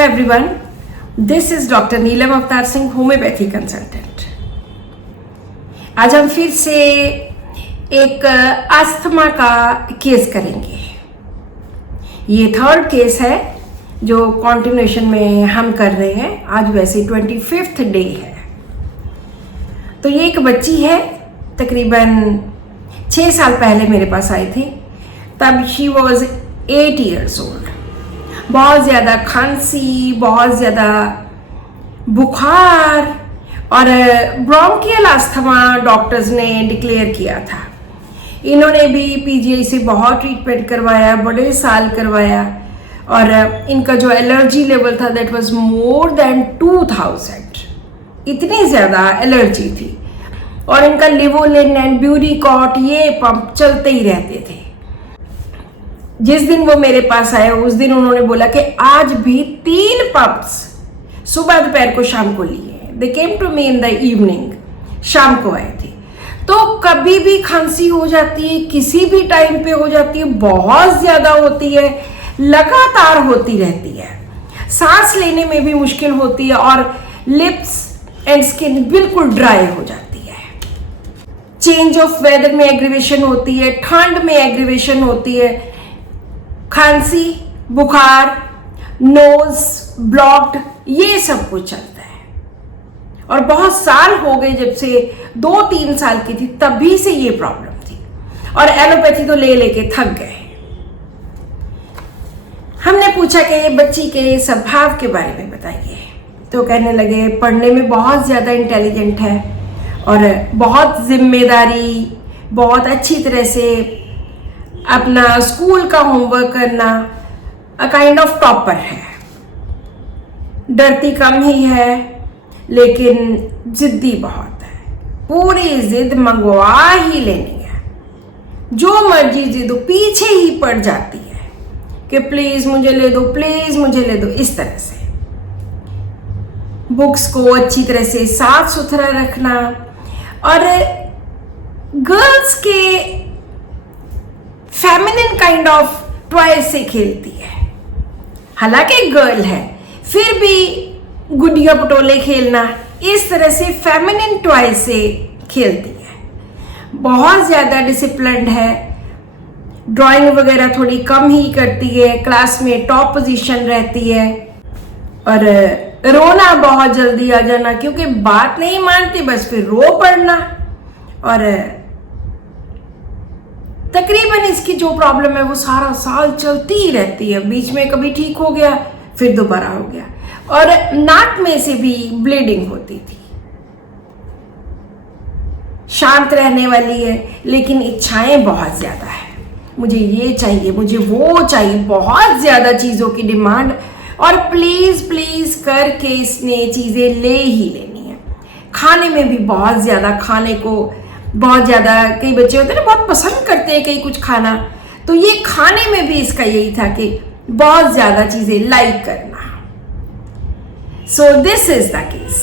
Hello everyone, this is doctor Neelam Avtar Singh, homeopathy consultant. आज हम फिर से एक अस्थमा का केस करेंगे। ये थर्ड केस है जो कॉन्टिन्यूएशन में हम कर रहे हैं। आज वैसे 25th डे है। तो ये एक बच्ची है, तकरीबन 6 साल पहले मेरे पास आई थी। तब शी वॉज 8 years old। बहुत ज़्यादा खांसी, बहुत ज़्यादा बुखार और ब्रोंकियल अस्थमा डॉक्टर्स ने डिक्लेयर किया था। इन्होंने भी पीजीआई से बहुत ट्रीटमेंट करवाया, बड़े साल करवाया, और इनका जो एलर्जी लेवल था दैट वाज मोर देन 2000। इतनी ज़्यादा एलर्जी थी। और इनका लिवोलिन एंड ब्यूरीकॉट ये पंप चलते ही रहते थे। जिस दिन वो मेरे पास आए उस दिन उन्होंने बोला कि आज भी 3 पंप्स सुबह, दोपहर को, शाम को लिए। They came to me in the evening, शाम को आए थे। तो कभी भी खांसी हो जाती है, किसी भी टाइम पे हो जाती है, बहुत ज्यादा होती है, लगातार होती रहती है। सांस लेने में भी मुश्किल होती है और लिप्स एंड स्किन बिल्कुल ड्राई हो जाती है। चेंज ऑफ वेदर में एग्रीवेशन होती है, ठंड में एग्रीवेशन होती है, खांसी, बुखार, नोज ब्लॉक्ड, ये सब कुछ चलता है। और बहुत साल हो गए, जब से 2-3 साल की थी तभी से ये प्रॉब्लम थी, और एलोपैथी तो ले लेके थक गए। हमने पूछा कि ये बच्ची के स्वभाव के बारे में बताइए। तो कहने लगे पढ़ने में बहुत ज़्यादा इंटेलिजेंट है और बहुत जिम्मेदारी, बहुत अच्छी तरह से अपना स्कूल का होमवर्क करना, अ काइंड ऑफ टॉपर है। डरती कम ही है लेकिन जिद्दी बहुत है। पूरी जिद मंगवा ही लेनी है, जो मर्जी जिद पीछे ही पड़ जाती है कि प्लीज मुझे ले दो, प्लीज मुझे ले दो। इस तरह से बुक्स को अच्छी तरह से साफ सुथरा रखना, और गर्ल्स के फेमिनिन काइंड ऑफ टॉय से खेलती है। हालांकि गर्ल है फिर भी गुड़िया पटोले खेलना, इस तरह से फेमिनिन टॉय से खेलती है। बहुत ज़्यादा डिसिप्लिन्ड है, ड्राइंग वगैरह थोड़ी कम ही करती है, क्लास में टॉप पोजीशन रहती है, और रोना बहुत जल्दी आ जाना, क्योंकि बात नहीं मानती बस फिर रो पड़ना। और तकरीबन इसकी जो प्रॉब्लम है वो सारा साल चलती ही रहती है। बीच में कभी ठीक हो गया, फिर दोबारा हो गया, और नाक में से भी ब्लीडिंग होती थी। शांत रहने वाली है लेकिन इच्छाएं बहुत ज्यादा है। मुझे ये चाहिए, मुझे वो चाहिए, बहुत ज्यादा चीजों की डिमांड, और प्लीज प्लीज करके इसने चीजें ले ही लेनी है। खाने में भी बहुत ज्यादा, खाने को बहुत ज़्यादा, कई बच्चे होते हैं ना बहुत पसंद करते हैं कई कुछ खाना, तो ये खाने में भी इसका यही था कि बहुत ज़्यादा चीज़ें लाइक करना। सो दिस इज द केस।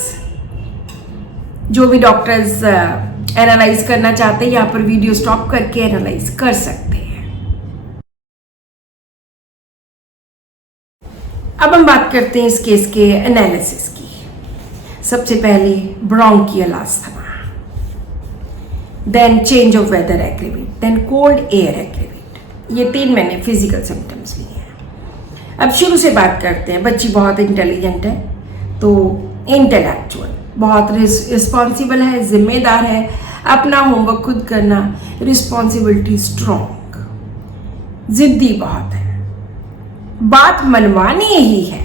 जो भी डॉक्टर्स एनालाइज करना चाहते हैं यहाँ पर वीडियो स्टॉप करके एनालाइज कर सकते हैं। अब हम बात करते हैं इस केस के एनालिसिस की। सबसे पहले bronchial asthma, then change of weather aggravate, then cold air aggravate. ये 3 मैंने फिजिकल सिम्टम्स लिए हैं। अब शुरू से बात करते हैं। बच्ची बहुत इंटेलिजेंट है, तो इंटेलेक्चुअल, बहुत रिस्पॉन्सिबल है, जिम्मेदार है, अपना होमवर्क खुद करना, रिस्पॉन्सिबिलिटी स्ट्रॉन्ग, जिद्दी बहुत है, बात मनवानी ही है,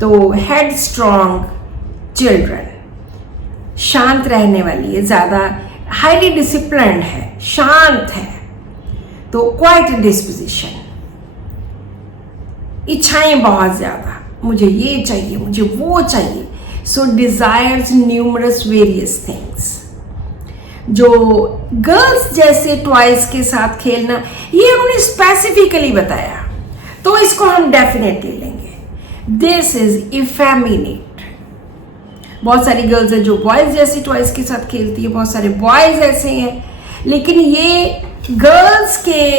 तो हेड स्ट्रॉन्ग चिल्ड्रन, शांत रहने वाली है, ज़्यादा हाईली डिसिप्लिन्ड है, शांत है, तो क्वाइट डिस्पोजिशन, इच्छाएं बहुत ज्यादा, मुझे ये चाहिए, मुझे वो चाहिए, सो डिजायर्स न्यूमरस वेरियस थिंग्स। जो गर्ल्स जैसे टॉयज के साथ खेलना, ये उन्होंने स्पेसिफिकली बताया, तो इसको हम डेफिनेटली लेंगे। This is effeminate. बहुत सारी गर्ल्स हैं जो बॉयज जैसी टॉयज के साथ खेलती है, बहुत सारे बॉयज ऐसे हैं, लेकिन ये गर्ल्स के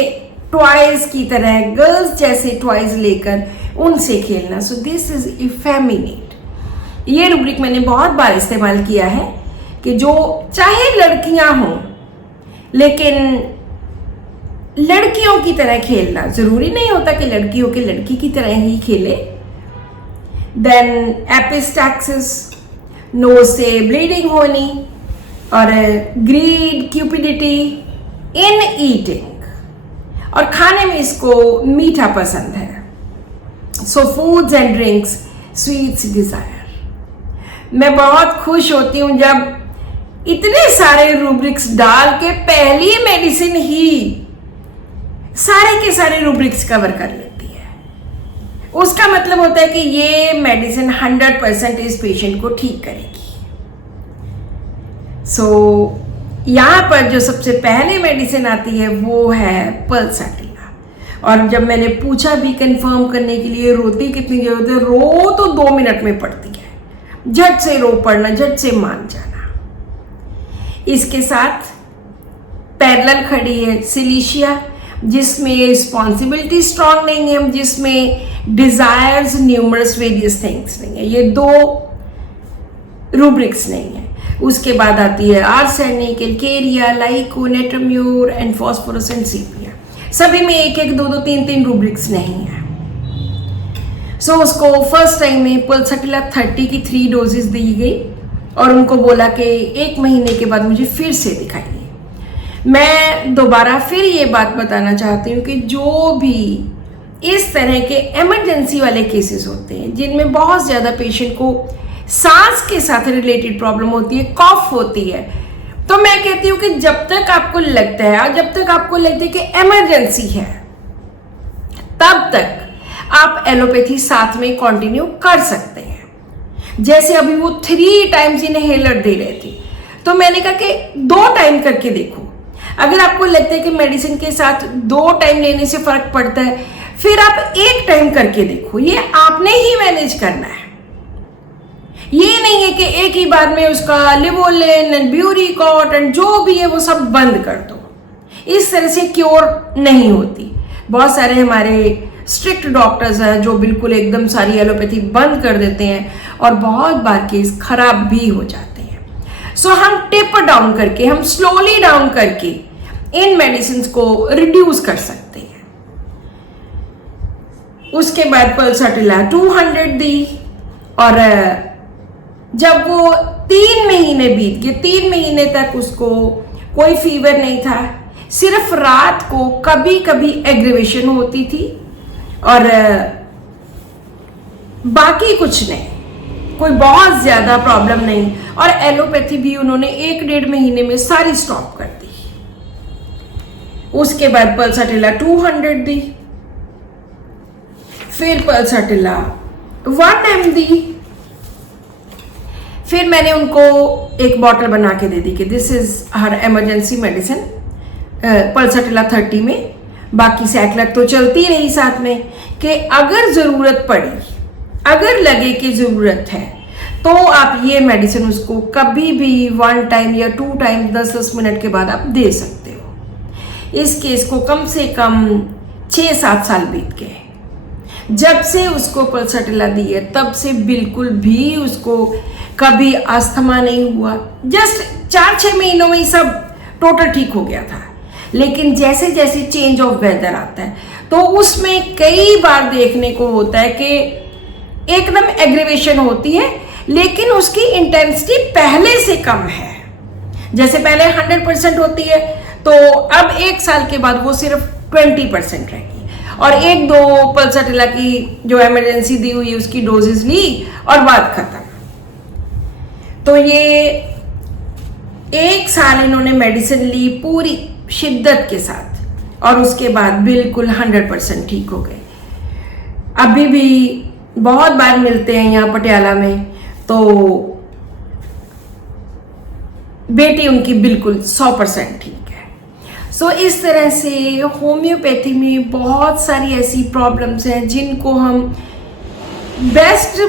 टॉयज की तरह, गर्ल्स जैसे टॉयज लेकर उनसे खेलना। So this is effeminate. ये रूब्रिक मैंने बहुत बार इस्तेमाल किया है कि जो चाहे लड़कियां हों लेकिन लड़कियों की तरह खेलना, जरूरी नहीं होता कि लड़कियों के लड़की की तरह ही खेले। देन एपिस्टैक्सिस, नोज से ब्लीडिंग होनी, और ग्रीड, क्यूपिडिटी इन ईटिंग, और खाने में इसको मीठा पसंद है। So foods and drinks, sweets desire. मैं बहुत खुश होती हूँ जब इतने सारे रूब्रिक्स डाल के पहली मेडिसिन ही सारे के सारे रूब्रिक्स कवर कर लेती है। उसका मतलब होता है कि ये मेडिसिन 100% इस पेशेंट को ठीक करेगी। सो यहाँ पर जो सबसे पहले मेडिसिन आती है वो है पल्साटिला। और जब मैंने पूछा भी कंफर्म करने के लिए रोती कितनी जरूरत है, रो तो 2 मिनट में पड़ती है। झट से रो पड़ना, झट से मान जाना। इसके साथ पैरेलल खड़ी है सिलीशिया, जिसमें रिस्पॉन्सिबिलिटी स्ट्रांग नहीं है, जिसमें डिजायर्स न्यूमरस वेरियस थिंग्स नहीं है। ये 2 रूब्रिक्स नहीं है। उसके बाद आती है आर्सेनिक, एल्केरिया, lyco, natrum mur and phosphorus and sepia. सभी में 1-1, 2-2, 3-3 रूब्रिक्स नहीं है। सो उसको फर्स्ट टाइम में पल्साटिला 30 की 3 डोजेस दी गई और उनको बोला कि 1 महीने के बाद मुझे फिर से दिखाइए। मैं दोबारा फिर ये बात बताना चाहती हूँ कि जो भी इस तरह के इमरजेंसी वाले केसेस होते हैं जिनमें बहुत ज़्यादा पेशेंट को सांस के साथ रिलेटेड प्रॉब्लम होती है, कॉफ होती है, तो मैं कहती हूँ कि जब तक आपको लगता है और जब तक आपको लगता है कि इमरजेंसी है, तब तक आप एलोपैथी साथ में कंटिन्यू कर सकते हैं। जैसे अभी वो 3 टाइम्स इनहेलर दे रहे थे, तो मैंने कहा कि 2 टाइम करके देखो। अगर आपको लगता है कि मेडिसिन के साथ 2 टाइम लेने से फर्क पड़ता है, फिर आप 1 टाइम करके देखो। ये आपने ही मैनेज करना है। ये नहीं है कि एक ही बार में उसका लिवोलिन, ब्यूरिकॉट एंड जो भी है वो सब बंद कर दो। इस तरह से क्योर नहीं होती। बहुत सारे हमारे स्ट्रिक्ट डॉक्टर्स हैं जो बिल्कुल एकदम सारी एलोपैथी बंद कर देते हैं और बहुत बार केस खराब भी हो जाते हैं। सो हम टिप डाउन करके, हम स्लोली डाउन करके इन मेडिसिन को रिड्यूस कर सकते हैं। उसके बाद पल्साटिला 200 दी और जब वो 3 महीने बीत गए, 3 महीने तक उसको कोई फीवर नहीं था, सिर्फ रात को कभी कभी एग्रीवेशन होती थी और बाकी कुछ नहीं, कोई बहुत ज्यादा प्रॉब्लम नहीं। और एलोपैथी भी उन्होंने 1-1.5 महीने में सारी स्टॉप कर दी। उसके बाद पल्साटिला 200 दी, फिर पल्साटिला 1 ml दी। फिर मैंने उनको एक बॉटल बना के दे दी कि this is her emergency medicine pulsatilla 30 में। बाकी सैक्लेट तो चलती रही साथ में कि अगर ज़रूरत पड़ी, अगर लगे कि ज़रूरत है, तो आप ये मेडिसिन उसको कभी भी 1 टाइम या 2 टाइम 10-10 मिनट के बाद आप दे सकते हो। इस केस को कम से कम 6-7 साल बीत गए। जब से उसको पल्साटिला दी है तब से बिल्कुल भी उसको कभी अस्थमा नहीं हुआ। जस्ट 4-6 महीनों में ही सब टोटल ठीक हो गया था। लेकिन जैसे जैसे चेंज ऑफ वेदर आता है तो उसमें कई बार देखने को होता है कि एकदम एग्रीवेशन होती है, लेकिन उसकी इंटेंसिटी पहले से कम है। जैसे पहले 100% होती है, तो अब 1 साल के बाद वो सिर्फ 20% रहेगी। और 1-2 पल्साटिला की जो इमरजेंसी दी हुई उसकी डोजेस ली और बात खत्म। तो ये 1 साल इन्होंने मेडिसिन ली पूरी शिद्दत के साथ और उसके बाद बिल्कुल 100% ठीक हो गए। अभी भी बहुत बार मिलते हैं यहाँ पटियाला में, तो बेटी उनकी बिल्कुल 100% ठीक है। सो इस तरह से होम्योपैथी में बहुत सारी ऐसी प्रॉब्लम्स हैं जिनको हम बेस्ट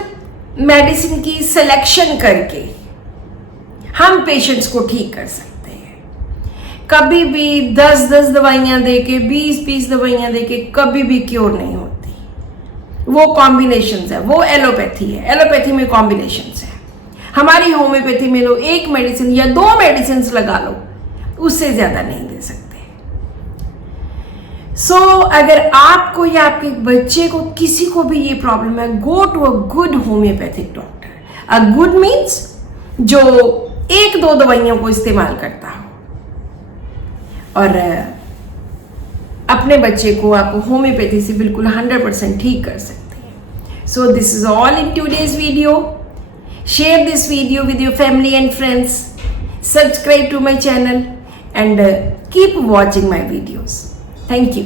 मेडिसिन की सिलेक्शन करके हम पेशेंट्स को ठीक कर सकते हैं। कभी भी 10-10 दवाइयाँ देके, 20-20 दवाइयाँ देके कभी भी क्योर नहीं होती। वो कॉम्बिनेशंस है, वो एलोपैथी है। एलोपैथी में कॉम्बिनेशंस है। हमारी होम्योपैथी में लो एक मेडिसिन या 2 मेडिसिन लगा लो, उससे ज्यादा नहीं दे सकते। सो अगर आपको या आपके बच्चे को किसी को भी ये प्रॉब्लम है, go to a good homeopathic doctor. A good means जो 1-2 दवाइयों को इस्तेमाल करता हो, और अपने बच्चे को आप होम्योपैथी से बिल्कुल 100% ठीक कर सकते हैं। So this is all in today's video. Share this video with your family and friends, subscribe to my channel and keep watching my videos. Thank you.